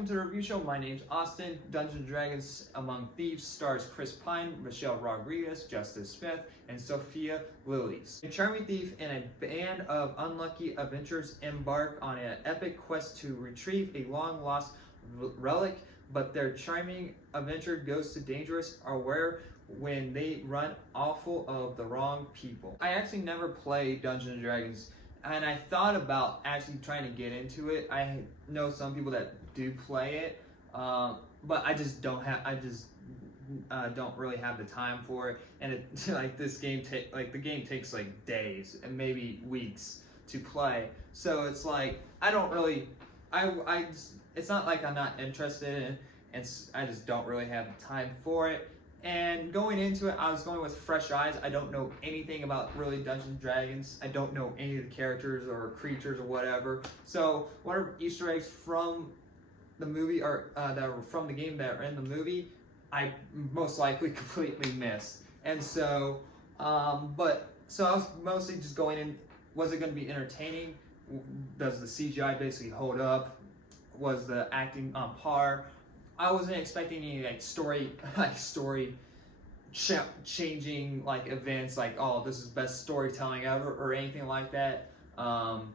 Welcome to the review show. My name's Austin. Dungeons & Dragons Among Thieves stars Chris Pine, Michelle Rodriguez, Justice Smith, and Sophia Lillis. A charming thief and a band of unlucky adventurers embark on an epic quest to retrieve a long-lost relic, but their charming adventure goes to dangerous aware when they run awful of the wrong people. I actually never played Dungeons & Dragons, and I thought about actually trying to get into it. I know some people that do play it, but I just don't don't really have the time for it. And it, like this game, the game takes like days and maybe weeks to play. So it's like I don't really, it's not like I'm not interested in it, and I just don't really have the time for it. And going into it, I was going with fresh eyes. I don't know anything about really Dungeons & Dragons. I don't know any of the characters or creatures or whatever. So whatever Easter eggs from the movie or that were from the game that are in the movie, I most likely completely missed. And so, so I was mostly just going in, was it going to be entertaining? Does the CGI basically hold up? Was the acting on par? I wasn't expecting any story changing events like, oh, this is best storytelling ever or anything like that. And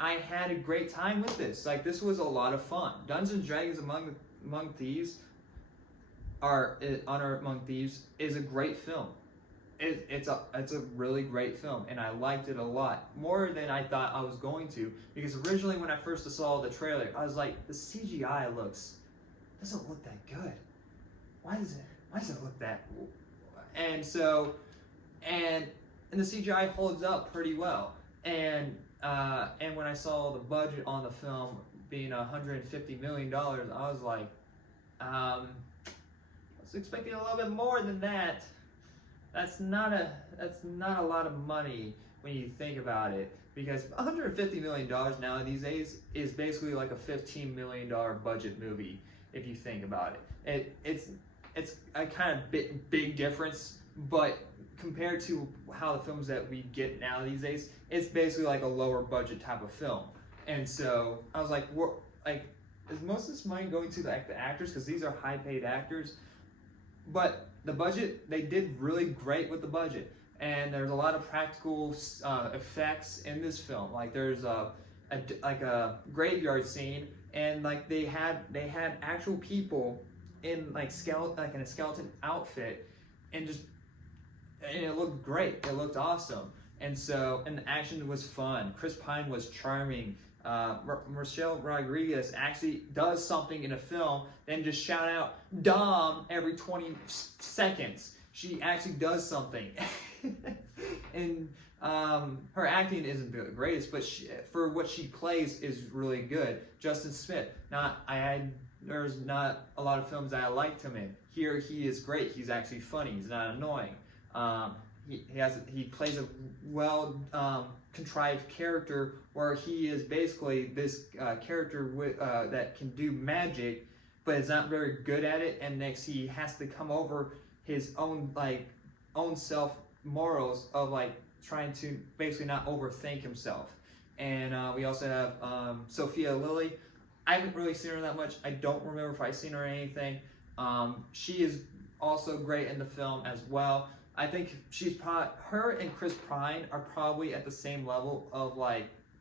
I had a great time with this. This was a lot of fun. Dungeons & Dragons Among Thieves Among Thieves is a great film. It's a really great film, and I liked it a lot more than I thought I was going to, because originally when I first saw the trailer, I was like, the CGI doesn't look that good. Why does it look that? And the CGI holds up pretty well. And when I saw the budget on the film being $150 million, I was like, I was expecting a little bit more than that. That's not a lot of money when you think about it, because $150 million now these days is basically like a $15 million budget movie if you think about it. It's a kind of big difference, but compared to how the films that we get now these days, it's basically like a lower budget type of film. And so I was like, is most of this money going to the actors, because these are high paid actors? But the budget, they did really great with the budget, and there's a lot of practical effects in this film. There's a graveyard scene, and they had actual people in in a skeleton outfit, and it looked great. It looked awesome, and the action was fun. Chris Pine was charming. Michelle Rodriguez actually does something in a film, then just shout out "Dom" every 20 seconds. She actually does something. And her acting isn't the greatest, but for what she plays is really good. Justin Smith, there's not a lot of films that I liked him in. Here he is great. He's actually funny. He's not annoying. He plays a well contrived character where he is basically this character that can do magic, but is not very good at it, and next he has to come over his own self morals of trying to basically not overthink himself. And we also have Sophia Lillis. I haven't really seen her that much. I don't remember if I've seen her in anything. She is also great in the film as well. I think her and Chris Pine are probably at the same level of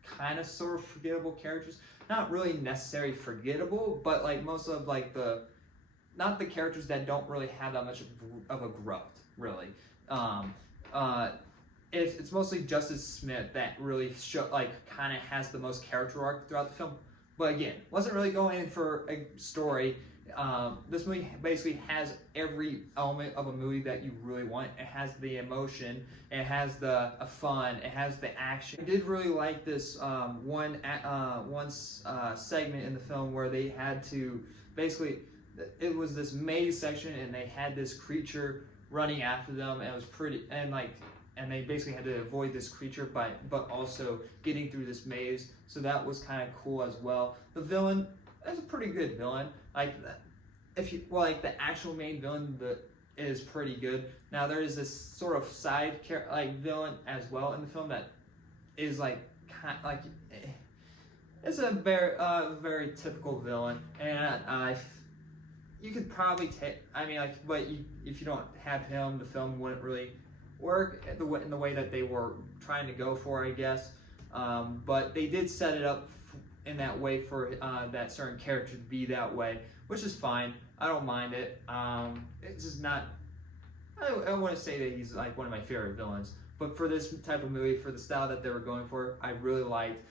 kind of sort of forgettable characters. Not really necessarily forgettable, but most of not the characters that don't really have that much of a growth, really. It's mostly Justice Smith that really kind of has the most character arc throughout the film. But again, wasn't really going in for a story. This movie basically has every element of a movie that you really want. It has the emotion, it has the fun, it has the action. I did really like this one segment in the film where they had to basically, it was this maze section, and they had this creature running after them, and it was pretty, and they basically had to avoid this creature but also getting through this maze. So that was kind of cool as well. The villain, that's a pretty good villain. The actual main villain is pretty good. Now there is this sort of side villain as well in the film that is it's a very typical villain, and you could probably take. I mean, like, but if you don't have him, the film wouldn't really work in the way that they were trying to go for, I guess. But they did set it up in that way for that certain character to be that way, which is fine. I don't mind it. It's just not. I don't want to say that he's like one of my favorite villains, but for this type of movie, for the style that they were going for, I really liked,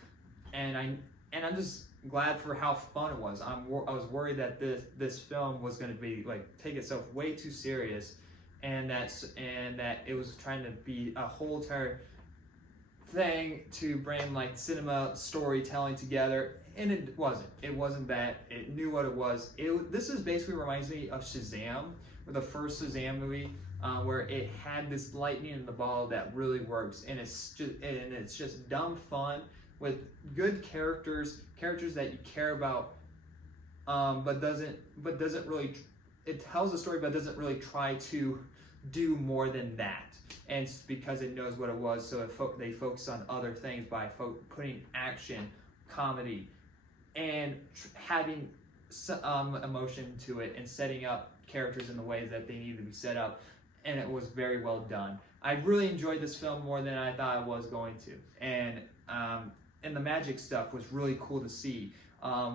and I'm just glad for how fun it was. I was worried that this film was going to be like take itself way too serious, and that it was trying to be a whole entire thing to bring like cinema storytelling together, and it wasn't. It wasn't that. It knew what it was. This is basically reminds me of Shazam, or the first Shazam movie, where it had this lightning in the ball that really works, and it's just dumb fun with good characters that you care about, but doesn't really. It tells a story, but doesn't really try to do more than that. And it's because it knows what it was, so they focus on other things by putting action, comedy, and having emotion to it, and setting up characters in the ways that they need to be set up. And it was very well done. I really enjoyed this film more than I thought I was going to, and the magic stuff was really cool to see.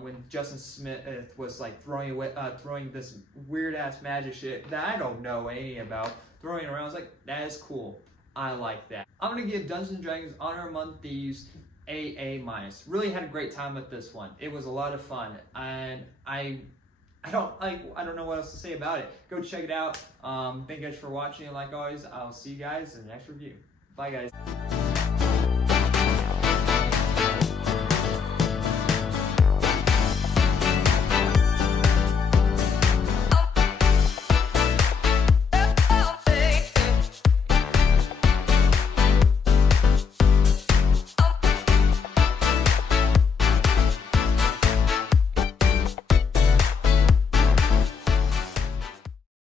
When Justin Smith was like throwing this weird ass magic shit that I don't know any about, throwing it around, I was like, that is cool. I like that. I'm gonna give Dungeons & Dragons Honor Among Thieves A-. Really had a great time with this one. It was a lot of fun, and I don't know what else to say about it. Go check it out. Thank you guys for watching, and like always, I'll see you guys in the next review. Bye guys.